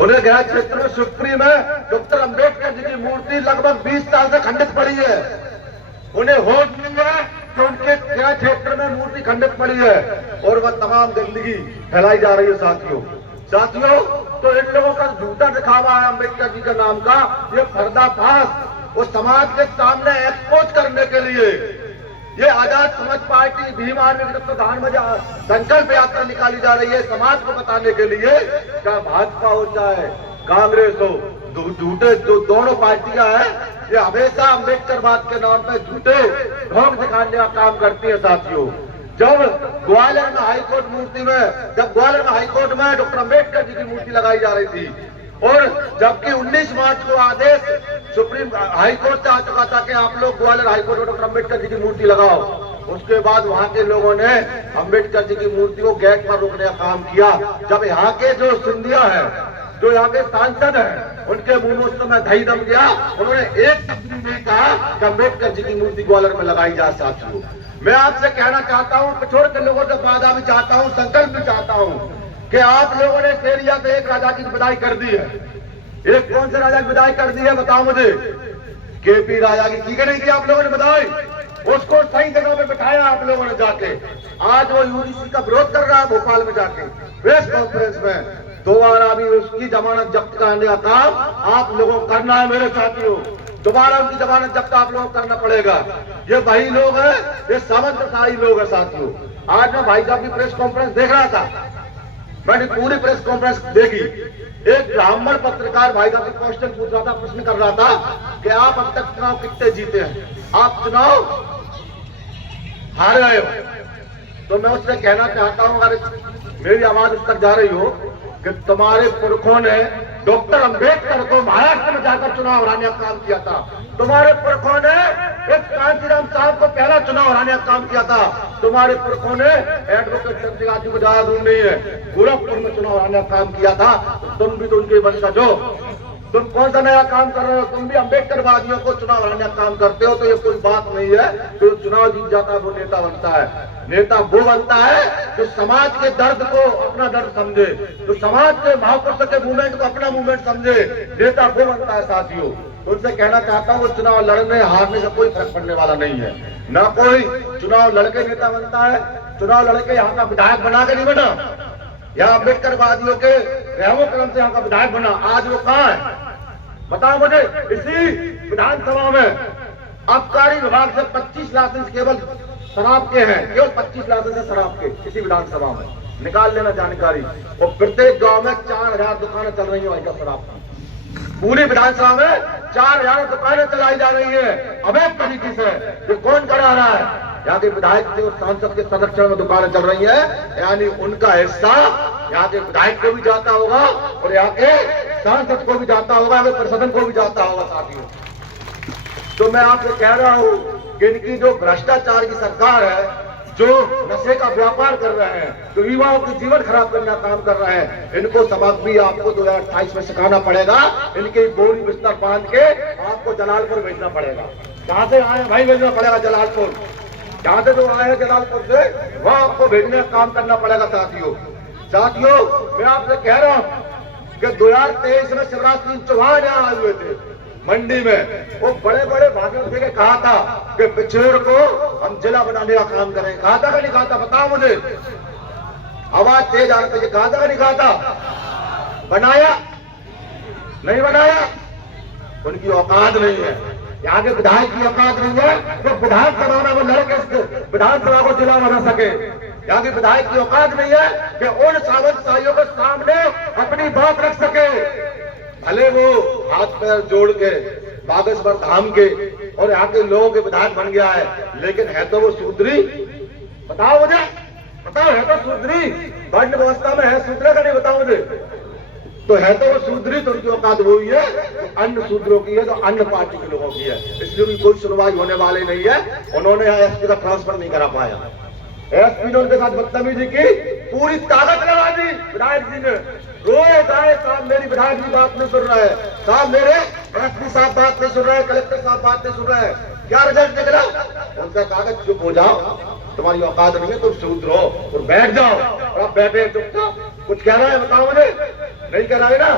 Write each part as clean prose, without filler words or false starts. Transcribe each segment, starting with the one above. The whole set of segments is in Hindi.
उन्हें गया क्षेत्र में शिवपुरी में डॉक्टर अंबेडकर जी की मूर्ति लगभग 20 साल से खंडित पड़ी है। उन्हें होश नहीं है कि उनके क्या क्षेत्र में मूर्ति खंडित पड़ी है और वह तमाम गंदगी फैलाई जा रही है। साथियों तो इन लोगों का झूठा दिखावा है अंबेडकर जी का नाम का, ये पर्दाफाश वो समाज के सामने एक्सपोज करने के लिए ये आजाद समाज पार्टी भीम आर्मी के प्रधान में संकल्प यात्रा निकाली जा रही है, समाज को बताने के लिए। क्या भाजपा हो चाहे कांग्रेस हो, झूठे जो दोनों पार्टियां हैं ये हमेशा अम्बेडकरवाद के नाम पे झूठे ढोंग दिखाने का काम करती है। साथियों जब ग्वालियर में हाईकोर्ट में डॉक्टर अंबेडकर जी की मूर्ति लगाई जा रही थी और जबकि 19 मार्च को आदेश सुप्रीम हाईकोर्ट से आ चुका था कि आप लोग ग्वालियर हाईकोर्ट में डॉक्टर अंबेडकर जी की मूर्ति लगाओ, उसके बाद वहां के लोगों ने अंबेडकर जी की मूर्ति को गेट पर रोकने का काम किया। जब यहाँ के जो सिंधिया है, जो यहाँ के सांसद हैं, उनके मुंह में उस समय दही दम गया, उन्होंने एक शब्द भी नहीं कहा कि अंबेडकर जी की मूर्ति ग्वालियर में लगाई जा। साथियों मैं आपसे कहना चाहता हूँ, पिछोड़ के लोगों से वादा भी चाहता हूँ, संकल्प भी चाहता हूँ कि आप लोगों ने एरिया से एक राजा की विदाई कर दी है। एक कौन से राजा की विदाई कर दी है बताओ मुझे? केपी राजा की कि नहीं की आप लोगों ने विदाई? उसको सही जगह पे बिठाया आप लोगों ने जाके। आज वो यूडीसी का विरोध कर रहा है भोपाल में जाके प्रेस कॉन्फ्रेंस में। दोबारा भी उसकी जमानत जब्त करने का काम आप लोगों को करना है मेरे साथियों। दोबारा उनकी जमानत जब्त आप लोगों को करना पड़ेगा। ये वही लोग हैं, ये सामंतशाही लोग हैं। साथियों आज मैं भाई साहब की प्रेस कॉन्फ्रेंस देख रहा था, मैंने पूरी प्रेस कॉन्फ्रेंस देखी। एक ब्राह्मण पत्रकार भाई साहब से क्वेश्चन पूछ रहा था, प्रश्न कर रहा था कि आप अब तक चुनाव कितने जीते हैं, आप चुनाव हार गए हो। तो मैं उससे कहना चाहता हूं, अगर मेरी आवाज उस तक जा रही हो कि तुम्हारे पुरखों ने डॉक्टर अंबेडकर को महाराष्ट्र में जाकर चुनाव हराने का काम किया था। तुम्हारे पुरखों ने एक कांशीराम साहब को पहला चुनाव हराने का काम किया था। तुम्हारे पुरखों ने एडवोकेट चंद्रकांत को ज्यादा दूर नहीं है, गोरखपुर में चुनाव हराने का काम किया था। तो तुम भी तो उनके वंशज हो। तुम कौन सा नया काम कर रहे हो? तुम भी अंबेडकरवादियों को चुनाव हराने का काम करते हो। तो ये कोई बात नहीं है। तो चुनाव जीत जाता है वो नेता बनता है। नेता वो बनता है जो समाज के दर्द को अपना दर्द समझे, तो समाज के महापुरुष के मूवमेंट को अपना मूवमेंट समझे, नेता वो बनता है। साथियों तो उनसे कहना चाहता हूँ, चुनाव लड़ने हारने से कोई फर्क पड़ने वाला नहीं है। ना कोई चुनाव लड़के नेता बनता है, चुनाव लड़के यहाँ का विधायक बना के नहीं बना, यहाँ अम्बेडकरवादियों के रहमो क्रम से यहाँ का विधायक बना। आज वो कहाँ है बताओ मुझे? इसी विधानसभा में आबकारी विभाग से 25 लाइसेंस केवल शराब के हैं, केवल 25 लाइसेंस है शराब के इसी विधानसभा में। निकाल लेना जानकारी। और प्रत्येक गांव में 4000 दुकानें चल रही है शराब की। पूरी विधानसभा में 4000 दुकानें चलाई जा रही है अवैध तरीके से। ये कौन करा रहा है? यहाँ के विधायक के और सांसद के संरक्षण में दुकानें चल रही है, यानी उनका हिस्सा यहाँ के विधायक को भी जाता होगा और यहाँ के सांसद को भी जाता होगा, प्रशासन को भी जाता होगा। साथियों तो मैं आपसे कह रहा हूं कि इनकी जो भ्रष्टाचार की सरकार है, जो नशे का व्यापार कर रहे हैं, जो युवाओं के जीवन खराब करने का काम कर रहे हैं, इनको सबक भी आपको 2028 में सिखाना पड़ेगा। इनके बोरी बिस्तर बांध के आपको जलालपुर भेजना पड़ेगा। कहां से आए भाई? भेजना पड़ेगा जलालपुर। जहां से जो आए हैं जलालपुर से, वहां आपको भेजने का काम करना पड़ेगा। साथियों मैं आपसे कह रहा हूं कि 2023 में शिवराज सिंह चौहान यहाँ आए हुए थे मंडी में। वो बड़े बड़े भाषण दे के कहा था कि पिछोड़ को हम जिला बनाने का काम करें। कहा था कि नहीं कहा था? बताओ मुझे, आवाज तेज आ रही है। कहा था कि नहीं कहा था? बनाया नहीं बनाया? उनकी औकात नहीं है। यहाँ के विधायक की औकात नहीं है तो विधानसभा में वो लड़के विधानसभा को जिला बना सके। यहाँ के विधायक की औकात नहीं है कि उन सावंतशाहियों के सामने अपनी बात रख सके। भले वो हाथ पैर जोड़ के बागेश्वर धाम के और यहाँ के लोगों के विधायक बन गया है, लेकिन है तो वो शूद्री? बताओ मुझे, बताओ है तो शूद्री? वर्ण व्यवस्था में है शूद्र का? नहीं बताओ मुझे। तो है तो वो शूद्री, तो उनकी औकात वो ही है तो अन्य शूद्रों की है, तो अन्य पार्टी के लोगों की है। इसलिए उनकी कोई सुनवाई होने वाली नहीं है। उन्होंने एसपी का ट्रांसफर नहीं करा पाया। एसपी ने उनके साथ बदतमीजी की, पूरी ताकत लगा दी विधायक जी ने। रोज आए साहब मेरी विधायक जी बात नहीं सुन रहे हैं, साहब मेरे एसपी साहब बात नहीं सुन रहे हैं, कलेक्टर साहब बात नहीं सुन रहे हैं। क्या रिजल्ट निकला? उनका कागज चुप हो जाओ, तुम्हारी औकात नहीं है, तुम शूद्र हो और बैठ जाओ। और आप बैठे चुपचाप, कुछ कह रहा है बताओ मुझे? नहीं कह रहा है ना?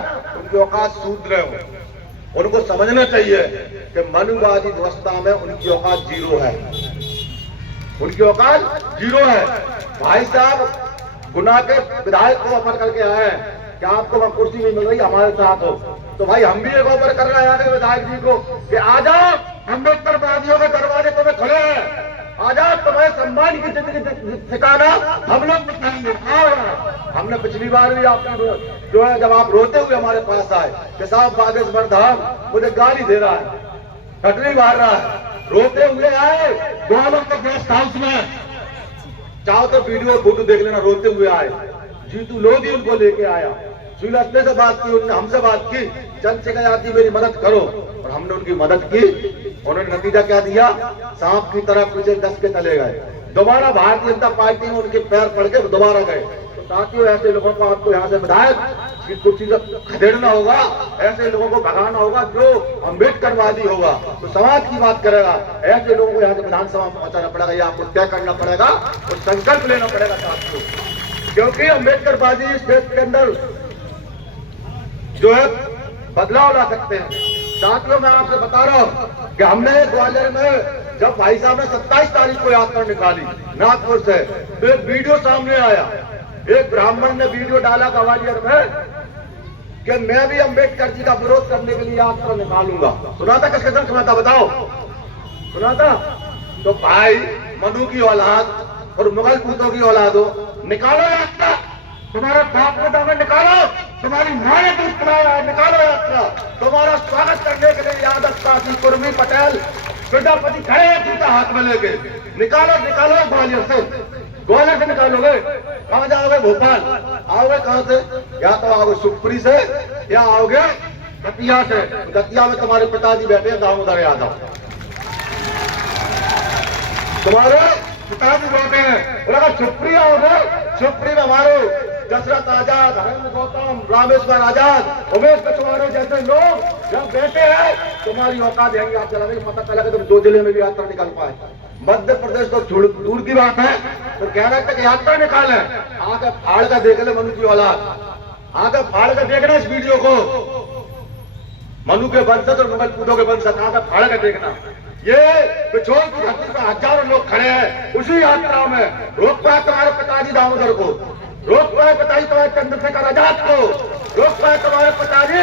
उनकी औकात शूद्र हो। उनको समझना चाहिए कि मनुवादी व्यवस्था में उनकी औकात जीरो है, उनकी औकात जीरो है। भाई साहब गुना के विधायक को ऑफर करके आए हैं कि आपको वहां कुर्सी नहीं मिल रही, हमारे साथ हो। तो भाई हम भी एक ऑफर कर रहे हैं विधायक जी को कि आ जाओ, अम्बेडकर वादियों के दरवाजे तुम्हें खुले हैं, आ जाओ, तुम्हें सम्मान की जिंदगी ठिकाना हम लोग दिखाएंगे। हमने पिछली बार भी आपको जो है जब आप रोते हुए हमारे पास आए कि साहब बागेश्वर धाम मुझे गाली दे रहा है, कटरी मार रहा है, रोते हुए आए ग्वालियर के गेस्ट हाउस में, चाहो तो वीडियो फोटो देख लेना, रोते हुए आए। जीतू लोधी उनको लेके आया, सुलझने से बात की, उन्होंने हमसे बात की, चंद्रशेखर यादव मेरी मदद करो, और हमने उनकी मदद की। उन्होंने नतीजा क्या दिया, सांप की तरह पीछे डस के चले गए। दोबारा भारतीय जनता पार्टी में उनके पैर पड़ के दोबारा गए। तो साथियों, ऐसे लोगों को आपको यहाँ से विधायक की कुर्सी से खदेड़ना होगा, ऐसे लोगों को भगाना होगा जो अम्बेडकरवादी होगा, तो समाज की बात करेगा। ऐसे लोगों को यहाँ से विधानसभा में पहुंचाना पड़ेगा, ये आपको तय करना पड़ेगा और संकल्प लेना पड़ेगा साथियों, क्योंकि अम्बेडकरवादी इस देश के अंदर जो है बदलाव ला सकते हैं। साथियों, मैं आपसे बता रहा हूं कि हमने ग्वालियर में जब भाई साहब ने 27 तारीख को यात्रा निकाली नागपुर से, तो एक वीडियो सामने आया, एक ब्राह्मण ने वीडियो डाला ग्वालियर में कि मैं भी अम्बेडकर जी का विरोध करने के लिए यात्रा निकालूंगा। सुना था? किसके साथ सुना था बताओ? सुना था? तो भाई मनु की औलाद और मुगल पूतों की औलाद हो, निकालो यात्रा, तुम्हारे बाप ने दामन निकालो, तुम्हारी मां ने दूध पिलाया है, निकालो यात्रा। तुम्हारा स्वागत करने के लिए यादव काशी कुर्मी पटेल प्रजापति खड़े हैं जूता हाथ में लेके, निकालो निकालो ग्वालियर से, ग्वालियर से निकालोगे। कहां जाओगे? भोपाल आओगे? कहां से? या तो आओगे शिवपुरी से या आओगे दतिया से। दतिया में तुम्हारे पिताजी बैठे हैं, दामोदर यादव, तुम्हारे पिताजी बैठे हैं। और अगर शिवपुरी आओगे, शिवपुरी में हमारे दशरथ आजाद, हरेंद्र गौतम, रामेश्वर आजाद, उमेश कछवारे जैसे लोग जब बैठे हैं, तुम्हारी औकात यही आप चला रहे। पता चला कि तुम 2 जिले में भी यात्रा निकाल पाए। मध्य प्रदेश तो दूर की बात है, तो कह रहे थे कि यात्रा निकाले, आगे फाड़ का देख ले मनु की औलाद, आगे फाड़ का देखना इस वीडियो को, मनु के वंशज और मुगल पूतों के वंशज, आगे फाड़ का देखना। ये पिछोल की धरती पर हजारों लोग खड़े हैं उसी यात्रा में। रोक पाए तुम्हारे पिताजी दामोदर को, रोक पाए पिताजी तुम्हारे चंद्रशेखर आजाद को, रोक पाए तुम्हारे पिताजी।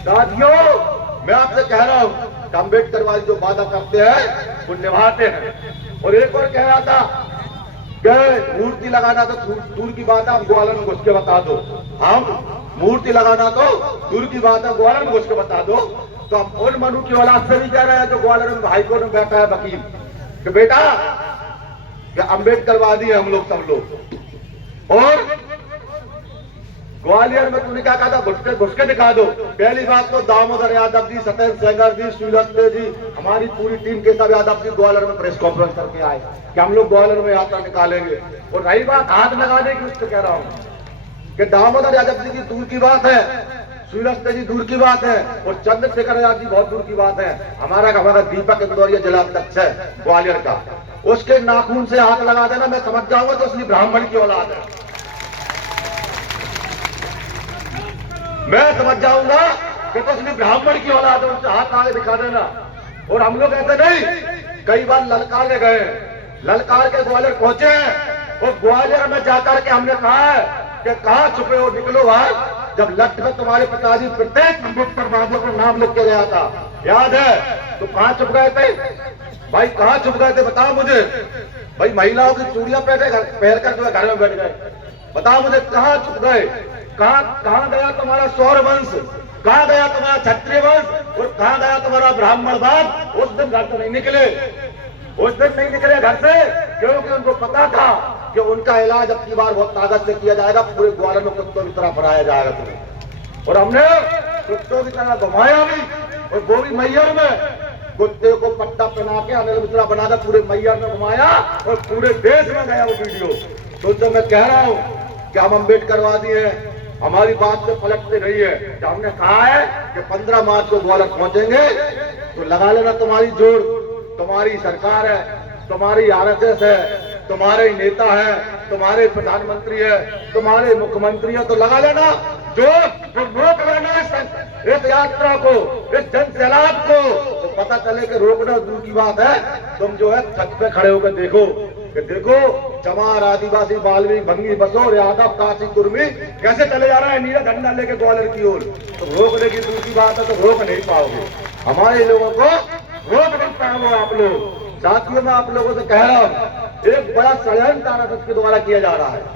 साथियों, मैं आपसे कह रहा हूं कि अम्बेडकर वाले जो वादा करते हैं वो निभाते हैं। और एक और कह रहा था कि मूर्ति लगाना तो दूर की बात है, आप ग्वालियर में घुस के बता दो। हम मूर्ति लगाना तो दूर की बात है, ग्वालियर में घुस के बता दो। तो हम उन मनु की औलाद से भी कह रहे हैं जो ग्वालियर में हाईकोर्ट में बैठा है वकील, कि बेटा अम्बेडकरवादी है हम लोग, सब लोग। और ग्वालियर में तुमने क्या कहा था? घुस के दिखा दो। पहली बात तो दामोदर यादव जी, सत्येंद्र सहगल जी, सुलझने जी, हमारी पूरी टीम के सब यादव जी ग्वालियर में प्रेस कॉन्फ्रेंस करके आए कि हम लोग ग्वालियर में यात्रा निकालेंगे। और रही बात हाथ लगाने की, उससे कह रहा हूं कि दामोदर यादव जी की दूर की बात है, सुलझने जी दूर की बात है, और चंद्रशेखर आजाद जी बहुत दूर की बात है। हमारा दीपक इंदौरिया जिला अध्यक्ष है ग्वालियर का, उसके नाखून से हाथ लगा देना, मैं समझ जाऊंगा तो असली ब्राह्मण की औलाद है, मैं समझ जाऊंगा कि तो असली ब्राह्मण की औलाद है, उनसे हाथ आगे दिखा देना। और हम लोग ऐसे नहीं, कई बार ललकार ले गए, ललकार के ग्वालियर पहुंचे हैं, और ग्वालियर में जाकर के हमने कहा है कि कहां छुपे हो, निकलो भाई। जब लट में तुम्हारे पिताजी प्रत्येक अम्बेडकरवादियों को नाम लिख के गया था, याद है? तो कहां छुप गए थे भाई? कहां छुप गए थे बताओ मुझे भाई? महिलाओं की चूड़ियां पहन कर जो है घर में बैठ गए, बताओ मुझे कहां छुप गए? कहां गया तुम्हारा सौर वंश? कहां गया तुम्हारा क्षत्रिय वंश? और कहां गया तुम्हारा ब्राह्मणवाद? उस दिन घर से नहीं निकले, उस दिन नहीं निकले घर से, क्योंकि उनको पता था कि उनका इलाज अब की बार बहुत ताकत से किया जाएगा, पूरे ग्वालियर में कुत्तों की तरह बढ़ाया जाएगा तुम्हें। और हमने कुत्तों की तरह घुमाया भी, और वो भी मैयर में, कुत्ते को पट्टा पहना के अनिल मिश्रा बनाकर पूरे मैयर में घुमाया, और पूरे देश में गया वो वीडियो। तो जो मैं कह रहा हूं कि हम अम्बेडकरवादी हैं, हमारी बात से पलटते नहीं है। कि हमने कहा है कि 15 मार्च को ग्वालियर पहुंचेंगे, तो लगा लेना तुम्हारी जोड़, तुम्हारी सरकार है, तुम्हारी आरएसएस है, तुम्हारे ही नेता है, तुम्हारे प्रधानमंत्री है, तुम्हारे मुख्यमंत्री है, तो लगा लेना जो रोक लेना इस यात्रा को, इस जन सैलाब को, तो पता चले कि रोकना दूर की बात है। तुम जो है छत पे खड़े होकर देखो कि देखो चमार, आदिवासी, बाल्मीकि, भंगी, बसोर, यादव, काशी, कुर्मी कैसे चले जा रहे हैं नीला झंडा लेके ग्वालियर की ओर। तो रोकने की दूर की बात है, तो रोक नहीं पाओगे। हमारे लोगों को रोक नहीं पाओगे आप लोग। साथियों, मैं आप लोगों से कह रहा हूं, एक बड़ा षड्यंत्र आरएसएस के द्वारा किया जा रहा है।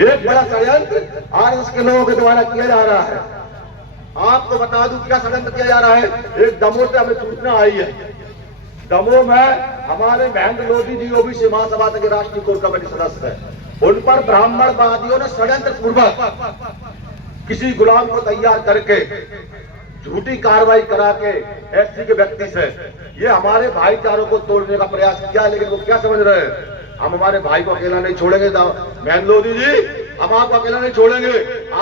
एक बड़ा षड्यंत्र आरएसएस के लोगों के द्वारा किया जा रहा है। आपको बता दूं क्या षड्यंत्र किया जा रहा है। एक दमोह से हमें सूचना आई है, दमोह में हमारे महेंद्र लोधी जी ओबीसी महासभा के राष्ट्रीय कोर कमेटी सदस्य है, उन पर ब्राह्मणवादियों ने षड्यंत्र पूर्वक किसी गुलाम को तैयार करके झूठी कार्रवाई करा के एससी के व्यक्ति से ये हमारे भाईचारों को तोड़ने का प्रयास किया। लेकिन वो क्या समझ रहे हैं, हम हमारे भाई को अकेला नहीं छोड़ेंगे। महेंद्र लोधी जी, हम आपको अकेला नहीं छोड़ेंगे।